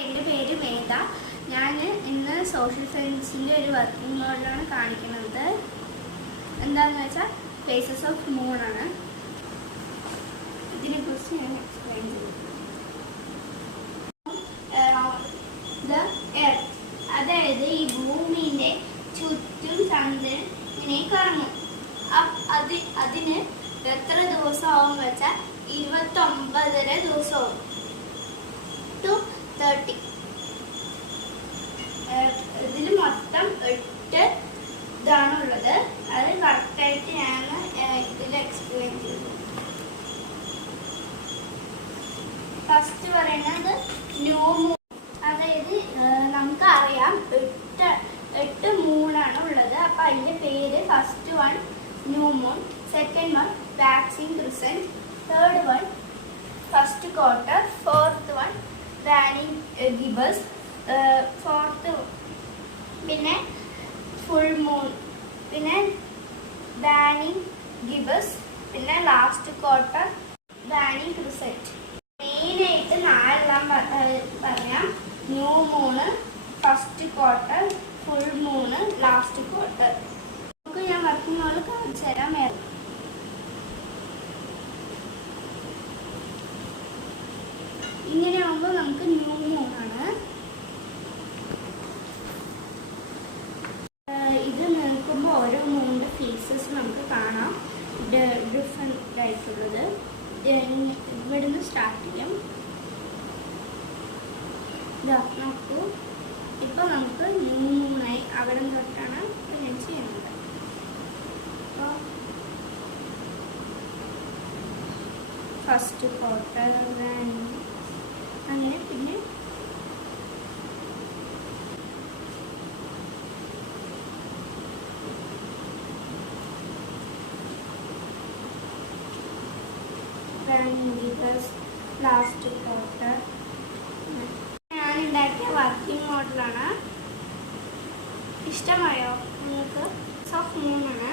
എൻ്റെ പേര് വേദ. ഞാൻ ഇന്ന് സോഷ്യൽ സയൻസിൻ്റെ ഒരു വർക്കിംഗ് മോഡലാണ് കാണിക്കുന്നത്. എന്താണെന്ന് വെച്ചാൽ ഫേസസ് ഓഫ് മൂണാണ്. ഇതിനെക്കുറിച്ച് ഞാൻ എക്സ്പ്ലെയിൻ ചെയ്യും. അതായത് ഈ ഭൂമിൻ്റെ ചുറ്റും ചന്ദ്രൻ ഇങ്ങനെ കറങ്ങും. അതിന് എത്ര ദിവസമാവും വെച്ചാൽ 29.5 ദിവസമാവും. 30. ഇതിൽ മൊത്തം 8 ഇതാണുള്ളത്. അത് കറക്റ്റായിട്ട് ഞാൻ ഇതിൽ എക്സ്പ്ലെയിൻ ചെയ്തു. ഫസ്റ്റ് പറയുന്നത് ന്യൂ മൂൺ. അതായത് നമുക്കറിയാം 8 മൂണാണ് ഉള്ളത്. അപ്പം അതിൻ്റെ പേര് first one new moon, second one waxing crescent, third one first quarter, fourth one waning gibbous, fourth പിന്നെ ഫുൾ മൂൺ, പിന്നെ വാനിങ് ഗിബസ്, പിന്നെ ലാസ്റ്റ് ക്വാർട്ടർ വാനിങ് ക്രിസന്റ്. മെയിനായിട്ട് 4 പറയാം. New Moon, first quarter, full Moon, last quarter. നമുക്ക് ഞാൻ working model കാണിച്ചു തരാം. ഇങ്ങനെ ആകുമ്പോൾ നമുക്ക് ന്യൂ മൂണാണ്. ഇത് നിൽക്കുമ്പോൾ ഓരോ മൂണിൻ്റെ ഫേസസ് നമുക്ക് കാണാം, ഡിഫറെൻ്റ് ആയിട്ടുള്ളത്. ഇവിടുന്ന് സ്റ്റാർട്ട് ചെയ്യാം. നോക്കൂ, ഇപ്പം നമുക്ക് ന്യൂ മൂണായി. അവിടെ തൊട്ടാണ് ഞാൻ ചെയ്യുന്നത്. അപ്പോൾ ഫസ്റ്റ് ക്വാർട്ടർ അങ്ങനെ, പിന്നെ ലാസ്റ്റ് ക്വാർട്ടർ. ഞാൻ ഉണ്ടാക്കിയ വർക്കിംഗ് മോഡലാണ്. ഇഷ്ടമായോ നിങ്ങൾക്ക്? ഓഫ് മൂണാണ്.